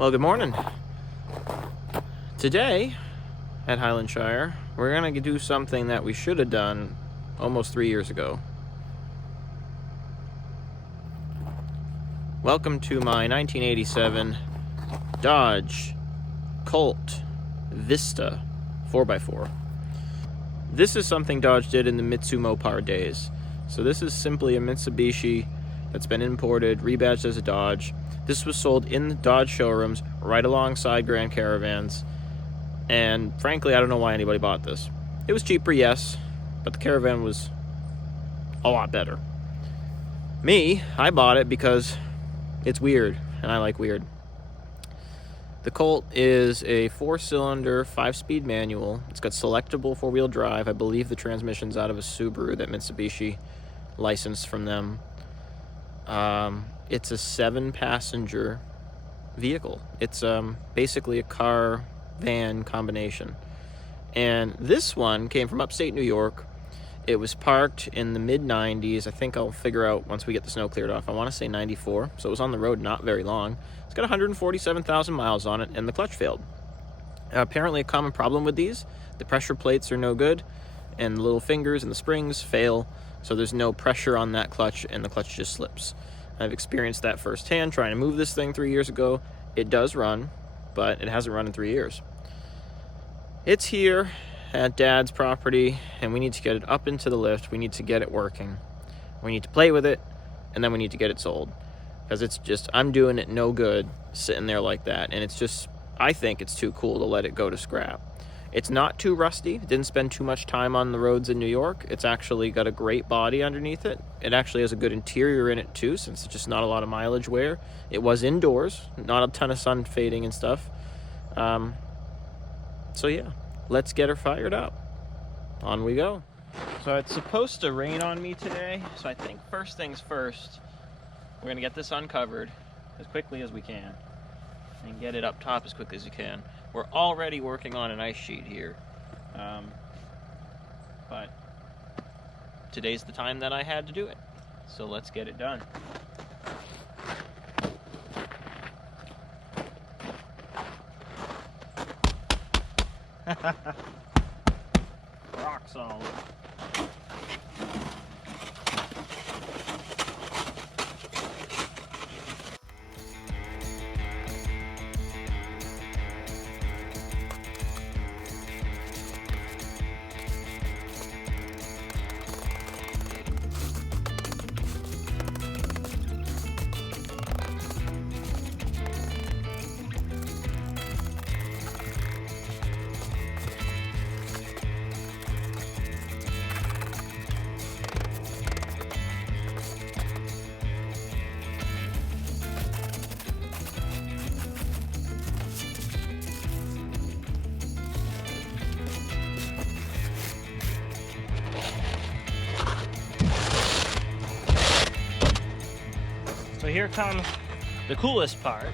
Well, good morning. Today at Highlandshire, we're going to do something that we should have done almost 3 years ago. Welcome to my 1987 Dodge Colt Vista 4x4. This is something Dodge did in the MitsuMopar days. So this is simply a Mitsubishi that's been imported, rebadged as a Dodge. This was sold in the Dodge showrooms right alongside Grand Caravans. And frankly, I don't know why anybody bought this. It was cheaper, yes, but the Caravan was a lot better. Me, I bought it because it's weird, and I like weird. The Colt is a 4-cylinder, 5-speed manual. It's got selectable 4-wheel drive. I believe the transmission's out of a Subaru that Mitsubishi licensed from them. It's a 7-passenger vehicle. It's basically a car-van combination. And this one came from upstate New York. It was parked in the mid-90s. I think I'll figure out once we get the snow cleared off. I want to say 94, so it was on the road not very long. It's got 147,000 miles on it, and the clutch failed. Apparently a common problem with these, the pressure plates are no good, and the little fingers and the springs fail, so there's no pressure on that clutch, and the clutch just slips. I've experienced that firsthand trying to move this thing 3 years ago. It does run, but it hasn't run in 3 years. It's here at Dad's property, and we need to get it up into the lift. We need to get it working. We need to play with it, and then we need to get it sold. Because it's just, I'm doing it no good sitting there like that, and it's just, I think it's too cool to let it go to scrap. It's not too rusty. It didn't spend too much time on the roads in New York. It's actually got a great body underneath it. It actually has a good interior in it too, since it's just not a lot of mileage wear. It was indoors, not a ton of sun fading and stuff. So yeah, let's get her fired up. On we go. So it's supposed to rain on me today, so I think first things first, we're gonna get this uncovered as quickly as we can and get it up top as quickly as we can. We're already working on an ice sheet here, but today's the time that I had to do it, so let's get it done. Rock solid. So here comes the coolest part,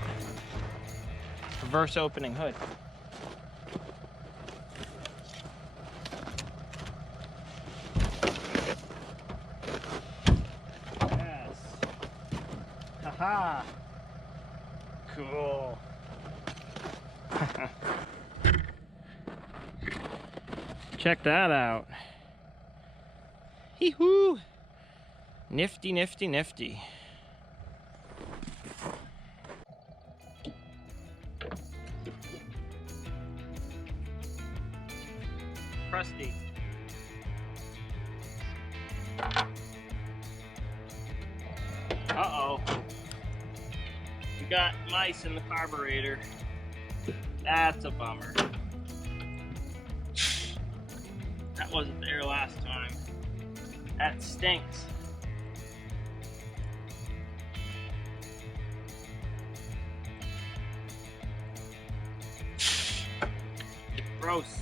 reverse opening hood. Yes. Haha. Cool. Check that out. Hee-hoo. Nifty, nifty, nifty. Crusty. Uh-oh. We got mice in the carburetor. That's a bummer. That wasn't there last time. That stinks. Gross.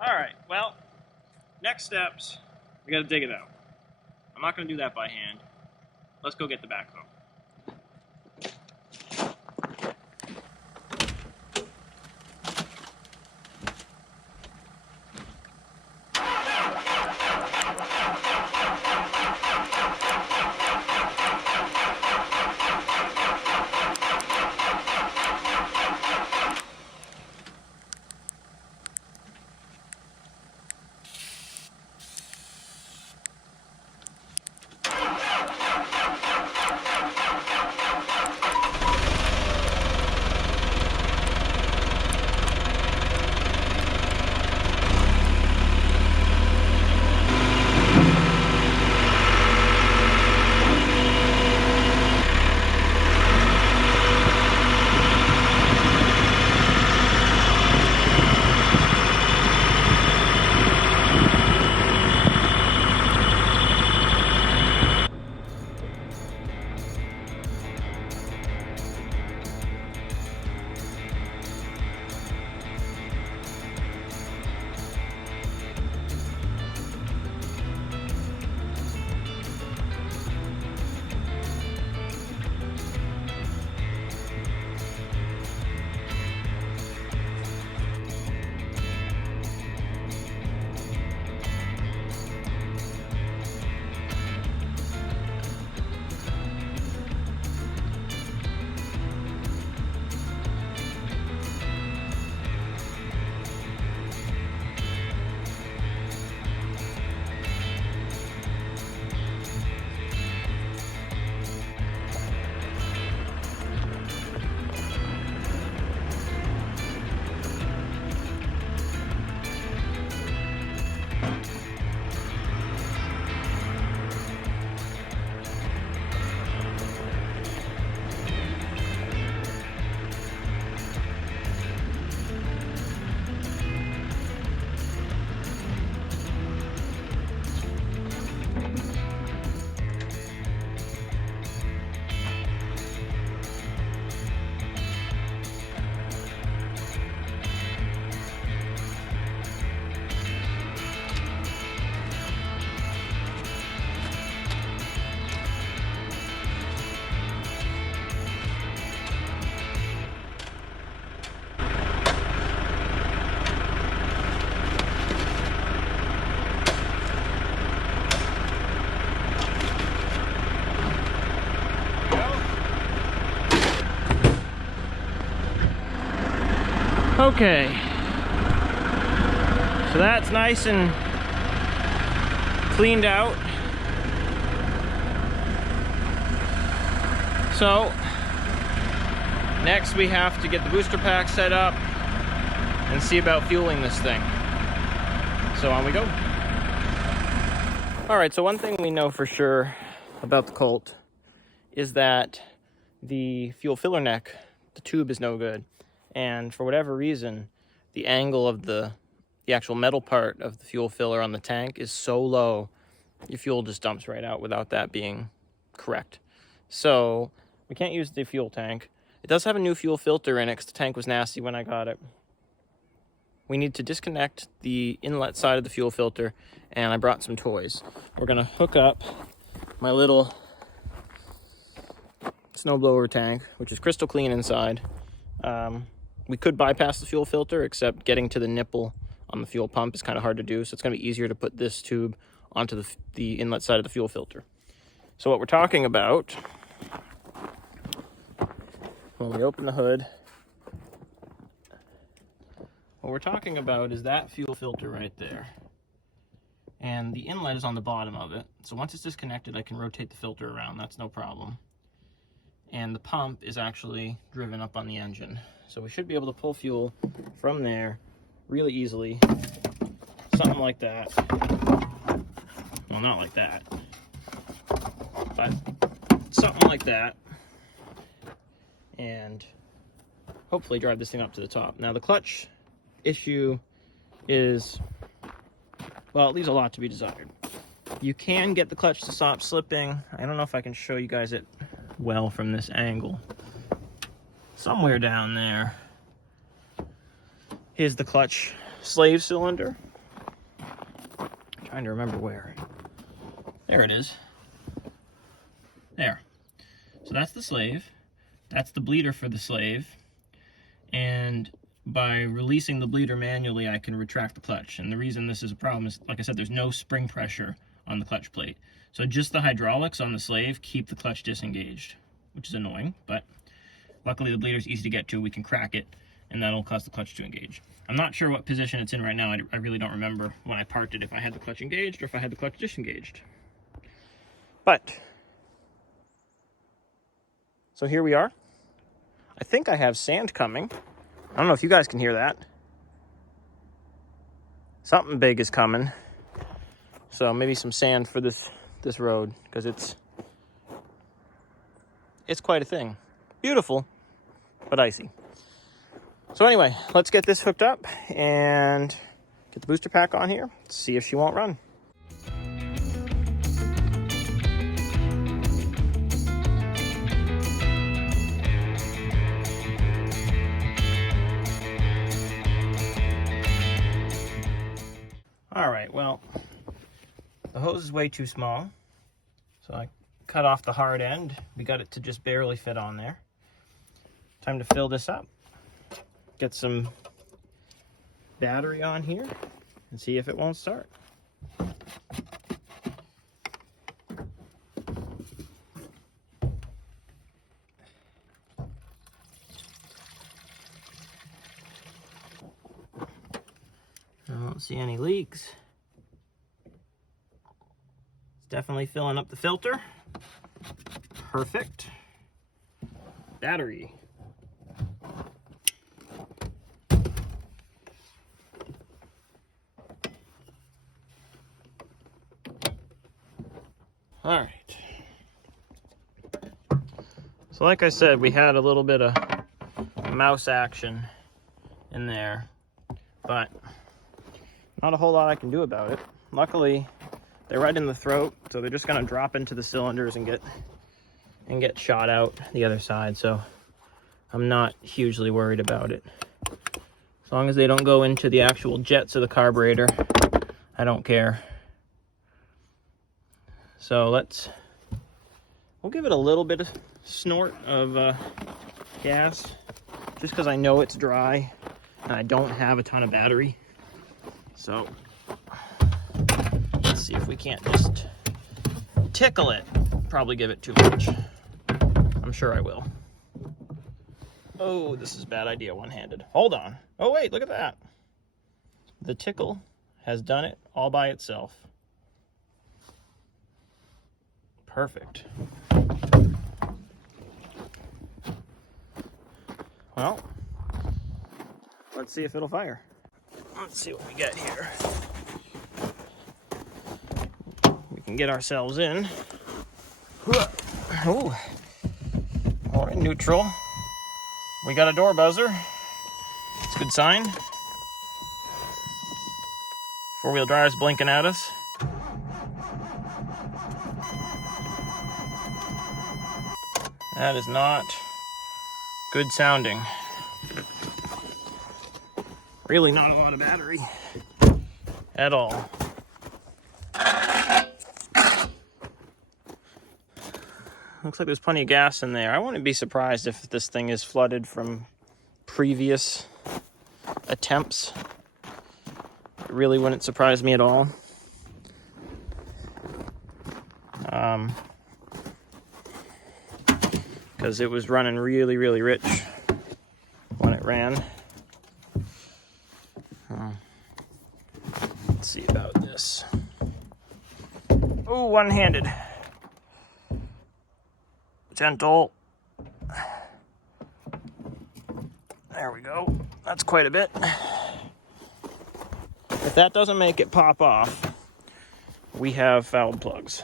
Alright, well, next steps, we gotta dig it out. I'm not gonna do that by hand. Let's go get the backhoe. Okay, so that's nice and cleaned out. So next we have to get the booster pack set up and see about fueling this thing. So on we go. All right, so one thing we know for sure about the Colt is that the fuel filler neck, the tube is no good. And for whatever reason, the angle of the actual metal part of the fuel filler on the tank is so low, your fuel just dumps right out without that being correct. So we can't use the fuel tank. It does have a new fuel filter in it because the tank was nasty when I got it. We need to disconnect the inlet side of the fuel filter, and I brought some toys. We're gonna hook up my little snowblower tank, which is crystal clean inside. We could bypass the fuel filter, except getting to the nipple on the fuel pump is kind of hard to do, so it's gonna be easier to put this tube onto the inlet side of the fuel filter. So what we're talking about, when we open the hood, what we're talking about is that fuel filter right there. And the inlet is on the bottom of it. So once it's disconnected, I can rotate the filter around. That's no problem. And the pump is actually driven up on the engine. So we should be able to pull fuel from there really easily. Something like that. Well, not like that, but something like that. And hopefully drive this thing up to the top. Now the clutch issue is, well, it leaves a lot to be desired. You can get the clutch to stop slipping. I don't know if I can show you guys it well from this angle. Somewhere down there is the clutch slave cylinder. I'm trying to remember where. There it is. There. So that's the slave. That's the bleeder for the slave. And by releasing the bleeder manually, I can retract the clutch. And the reason this is a problem is, like I said, there's no spring pressure on the clutch plate. So just the hydraulics on the slave keep the clutch disengaged, which is annoying, but luckily the bleeder is easy to get to. We can crack it, and that'll cause the clutch to engage. I'm not sure what position it's in right now. I really don't remember when I parked it, if I had the clutch engaged or if I had the clutch disengaged. But, so here we are. I think I have sand coming. I don't know if you guys can hear that. Something big is coming. So maybe some sand for this road, because it's quite a thing. Beautiful, but icy. So anyway, let's get this hooked up and get the booster pack on here, see if she won't run. All right, well, the hose is way too small, so I cut off the hard end. We got it to just barely fit on there. Time to fill this up. Get some battery on here and see if it won't start. I don't see any leaks. It's definitely filling up the filter. Perfect. Battery. All right. So like I said, we had a little bit of mouse action in there, but not a whole lot I can do about it. Luckily, they're right in the throat, so they're just gonna drop into the cylinders and get shot out the other side, so I'm not hugely worried about it. As long as they don't go into the actual jets of the carburetor, I don't care. So we'll give it a little bit of snort of gas, just because I know it's dry and I don't have a ton of battery. So let's see if we can't just tickle it. Probably give it too much. I'm sure I will. Oh, this is a bad idea, one-handed. Hold on. Oh, wait, look at that. The tickle has done it all by itself. Perfect. Well, let's see if it'll fire. Let's see what we get here. We can get ourselves in. Ooh. We're in neutral. We got a door buzzer. It's a good sign. Four-wheel drive's blinking at us. That is not good sounding. Really not a lot of battery at all. Looks like there's plenty of gas in there. I wouldn't be surprised if this thing is flooded from previous attempts. It really wouldn't surprise me at all. Because it was running really, really rich when it ran. Let's see about this. Oh, one-handed. Gentle. There we go. That's quite a bit. If that doesn't make it pop off, we have fouled plugs.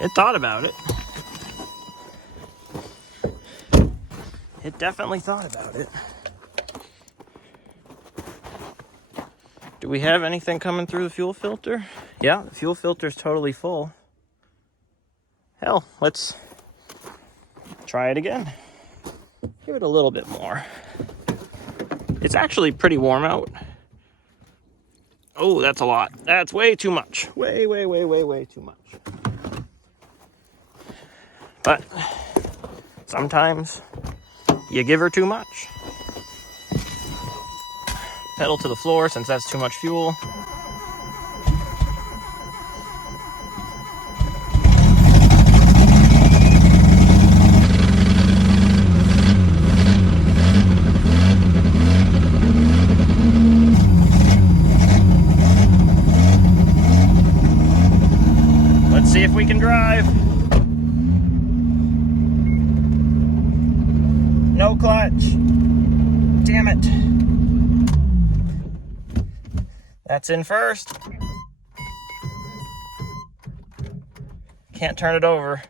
It thought about it. It definitely thought about it. Do we have anything coming through the fuel filter? Yeah, the fuel filter's totally full. Hell, let's try it again. Give it a little bit more. It's actually pretty warm out. Oh, that's a lot. That's way too much. Way, way, way, way, way too much. But sometimes you give her too much. Pedal to the floor since that's too much fuel. Let's see if we can drive. No clutch. Damn it. That's in first. Can't turn it over.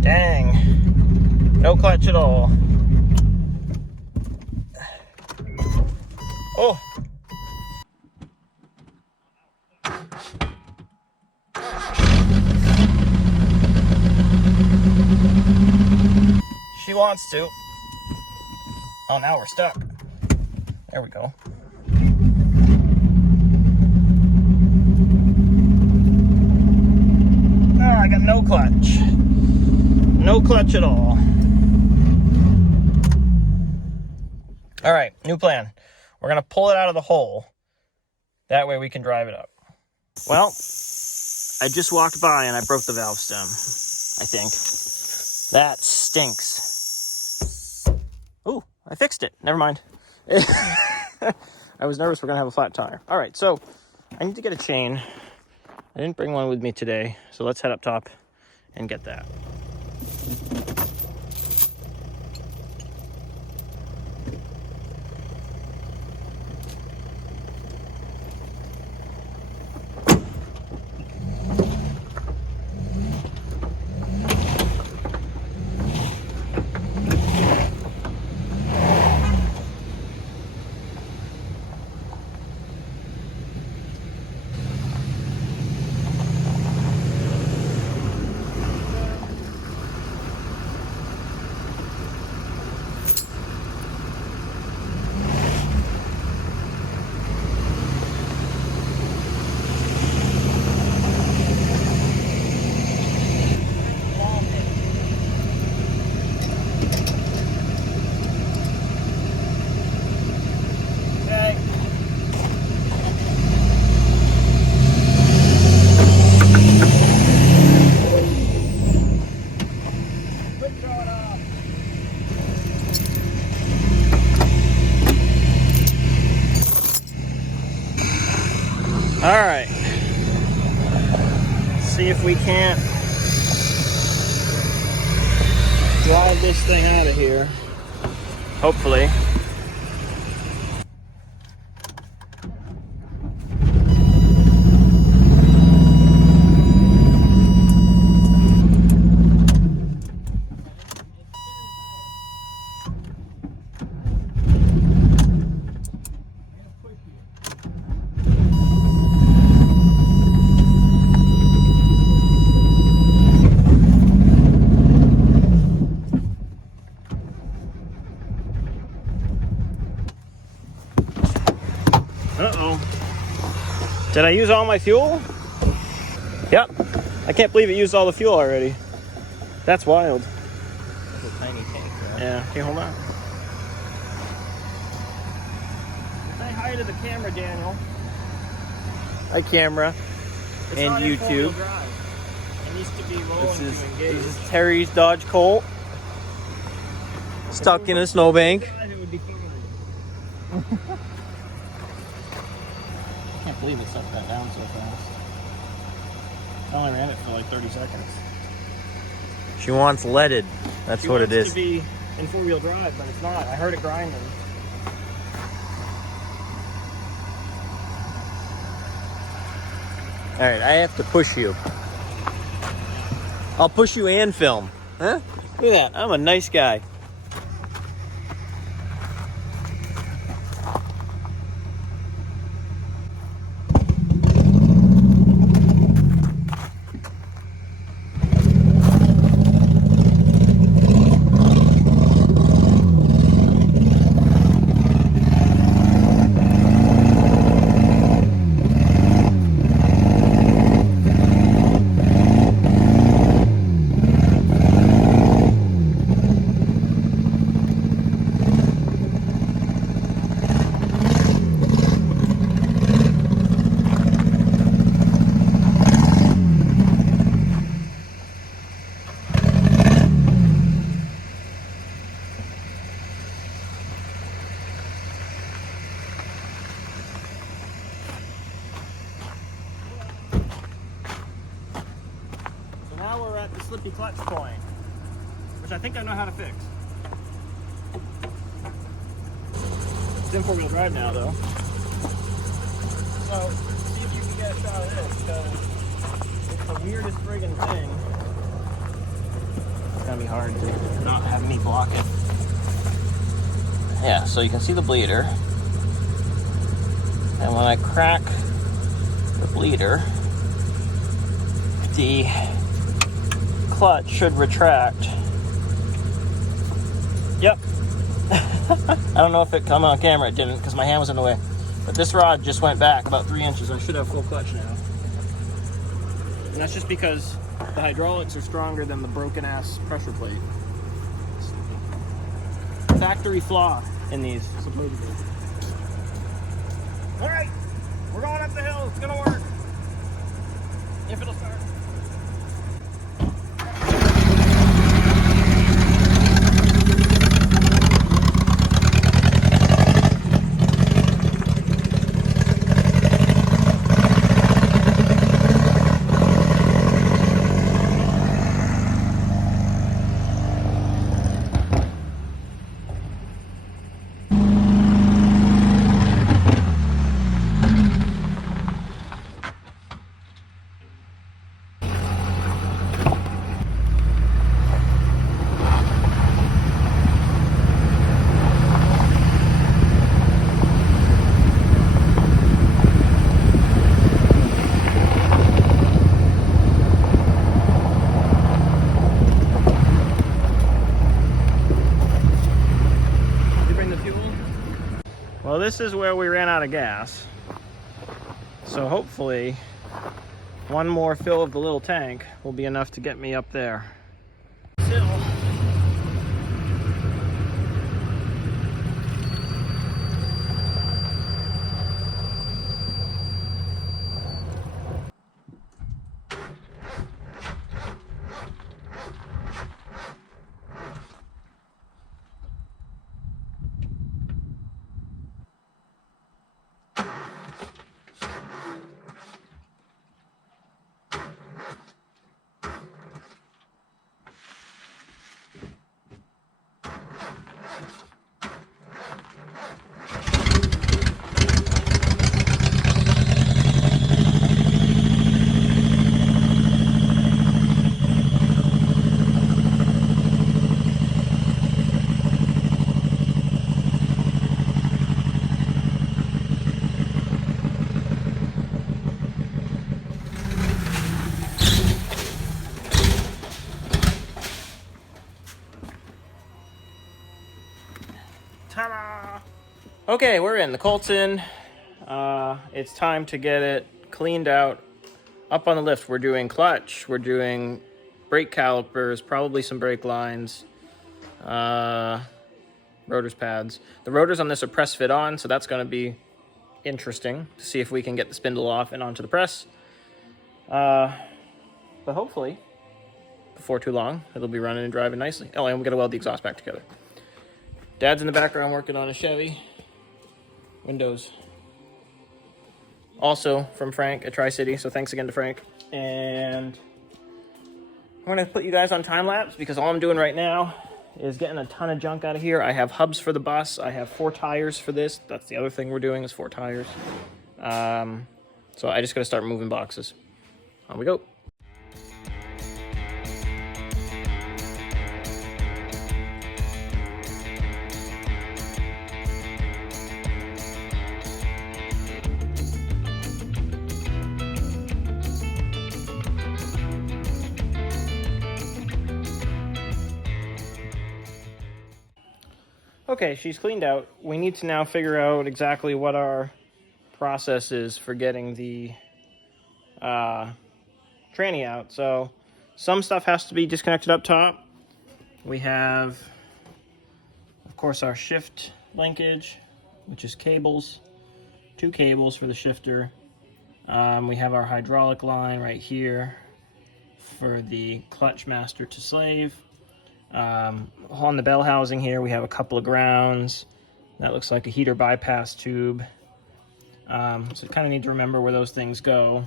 Dang. No clutch at all. Oh. She wants to. Oh, now we're stuck. There we go. Oh, I got no clutch. No clutch at all. All right, new plan. We're gonna pull it out of the hole. That way we can drive it up. Well, I just walked by and I broke the valve stem, I think. That stinks. Oh, I fixed it. Never mind. I was nervous we're going to have a flat tire. All right, so I need to get a chain. I didn't bring one with me today, so let's head up top and get that. Alright. See if we can't drive this thing out of here. Hopefully. Uh-oh. Did I use all my fuel? Yep. I can't believe it used all the fuel already. That's wild. It's a tiny tank, though. Yeah, can you hold on? Say hi to the camera, Daniel. Hi, camera. It's and not in four-wheel YouTube. drive. It needs to be rolling to engage. This is Terry's Dodge Colt. Stuck in a snowbank. It would be I can't believe it set that down so fast. I only ran it for like 30 seconds. She wants leaded. That's what it is. To be in four-wheel drive, but it's not. I heard it grinding. All right, I have to push you. I'll push you and film. Huh? Look at that. I'm a nice guy. Now we're at the slippy clutch point, which I think I know how to fix. It's in four-wheel drive now, though. So, see if you can get a shot of this, because it's the weirdest friggin' thing. It's gonna be hard to not have me block it. Yeah, so you can see the bleeder. And when I crack the bleeder, the clutch should retract. Yep. I don't know if it come on camera. It didn't because my hand was in the way. But this rod just went back about 3 inches. I should have full clutch now. And that's just because the hydraulics are stronger than the broken-ass pressure plate. Factory flaw in these, supposedly. All right, we're going up the hill. It's gonna work. If it'll start. Well, this is where we ran out of gas. So hopefully one more fill of the little tank will be enough to get me up there. Still. Okay, we're in. The Colt's in. It's time to get it cleaned out. Up on the lift, we're doing clutch. We're doing brake calipers, probably some brake lines, rotors pads. The rotors on this are press fit on, so that's going to be interesting to see if we can get the spindle off and onto the press. But hopefully, before too long, it'll be running and driving nicely. Oh, and we got to weld the exhaust back together. Dad's in the background working on a Chevy. Windows. Also from Frank at Tri-City, so thanks again to Frank. And I'm going to put you guys on time-lapse because all I'm doing right now is getting a ton of junk out of here. I have hubs for the bus. I have 4 tires for this. That's the other thing we're doing is 4 tires. So I just got to start moving boxes. On we go. Okay, she's cleaned out. We need to now figure out exactly what our process is for getting the tranny out. So some stuff has to be disconnected up top. We have, of course, our shift linkage, which is cables, 2 cables for the shifter. We have our hydraulic line right here for the clutch master to slave. On the bell housing here, we have a couple of grounds. That looks like a heater bypass tube. So kind of need to remember where those things go.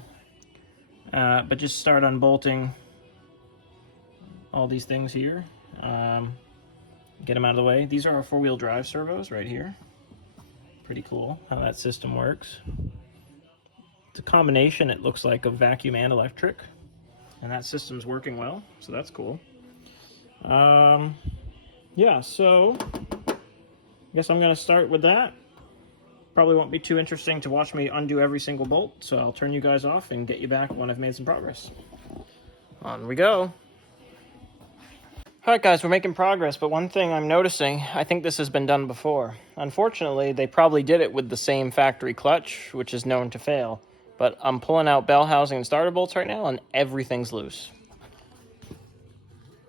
But just start unbolting all these things here. Get them out of the way. These are our 4-wheel drive servos right here. Pretty cool how that system works. It's a combination, it looks like, of vacuum and electric. And that system's working well, so that's cool. Yeah, so I guess I'm going to start with that. Probably won't be too interesting to watch me undo every single bolt, so I'll turn you guys off and get you back when I've made some progress. On we go. Alright guys, we're making progress, but one thing I'm noticing, I think this has been done before. Unfortunately, they probably did it with the same factory clutch, which is known to fail. But I'm pulling out bell housing and starter bolts right now, and everything's loose.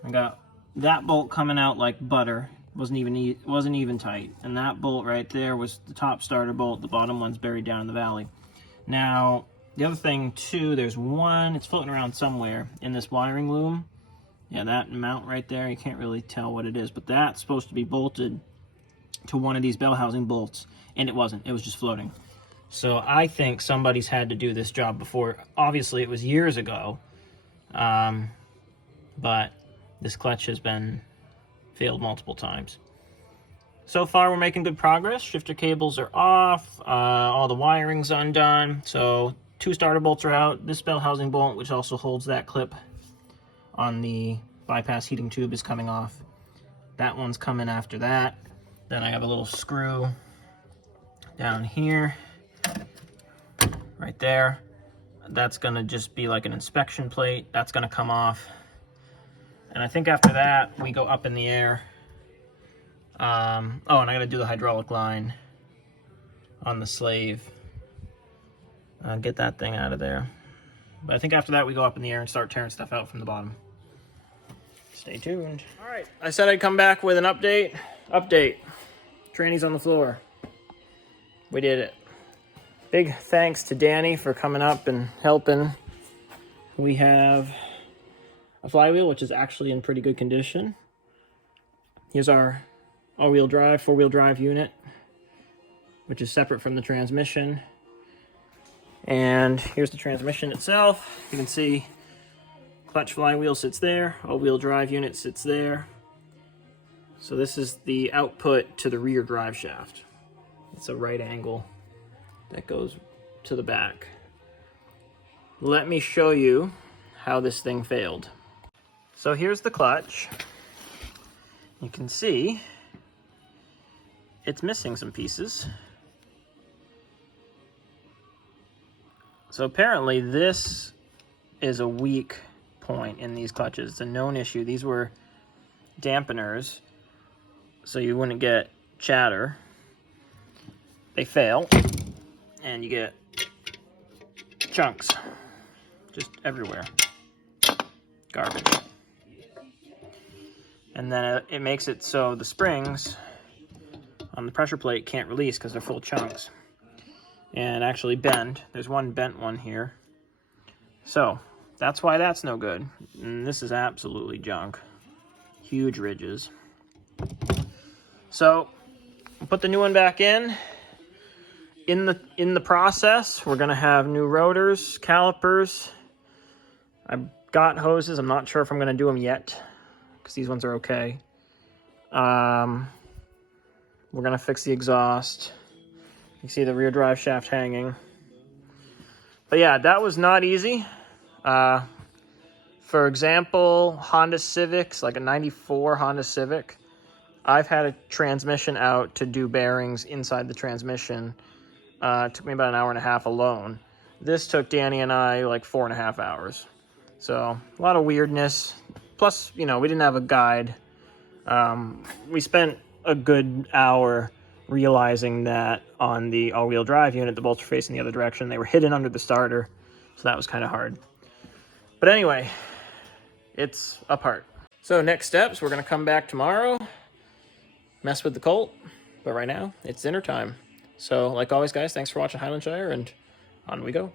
I got that bolt coming out like butter. Wasn't even tight. And that bolt right there was the top starter bolt. The bottom one's buried down in the valley. Now, the other thing too, there's one, it's floating around somewhere in this wiring loom. Yeah, that mount right there, you can't really tell what it is, but that's supposed to be bolted to one of these bell housing bolts, and it wasn't. It was just floating. So I think somebody's had to do this job before. Obviously, it was years ago, but this clutch has been failed multiple times. So far, we're making good progress. Shifter cables are off. All the wiring's undone. So 2 starter bolts are out. This bell housing bolt, which also holds that clip on the bypass heating tube, is coming off. That one's coming after that. Then I have a little screw down here, right there. That's gonna just be like an inspection plate. That's gonna come off. And I think after that, we go up in the air. Oh, and I gotta do the hydraulic line on the slave. Get that thing out of there. But I think after that, we go up in the air and start tearing stuff out from the bottom. Stay tuned. All right, I said I'd come back with an update. Tranny's on the floor. We did it. Big thanks to Danny for coming up and helping. We have a flywheel, which is actually in pretty good condition. Here's our all-wheel drive, 4-wheel drive unit, which is separate from the transmission. And here's the transmission itself. You can see clutch flywheel sits there, all-wheel drive unit sits there. So this is the output to the rear drive shaft. It's a right angle that goes to the back. Let me show you how this thing failed. So here's the clutch. You can see it's missing some pieces. So apparently this is a weak point in these clutches. It's a known issue. These were dampeners, so you wouldn't get chatter. they fail, and you get chunks just everywhere. Garbage. And then it makes it so the springs on the pressure plate can't release because they're full of chunks and actually bend. There's one bent one here. So that's why that's no good. And this is absolutely junk. Huge ridges. So we'll put the new one back in. In the process, we're gonna have new rotors, calipers. I've got hoses. I'm not sure if I'm gonna do them yet because these ones are okay. We're gonna fix the exhaust. You see the rear drive shaft hanging. But yeah, that was not easy. For example, Honda Civics, like a 94 Honda Civic, I've had a transmission out to do bearings inside the transmission. It took me about an hour and a half alone. This took Danny and I like 4.5 hours. So a lot of weirdness. Plus, you know, we didn't have a guide. We spent a good hour realizing that on the all-wheel drive unit, the bolts were facing the other direction. They were hidden under the starter, so that was kind of hard. But anyway, it's apart. So next steps, we're going to come back tomorrow, mess with the Colt, but right now, it's dinner time. So like always, guys, thanks for watching Highland Shire, and on we go.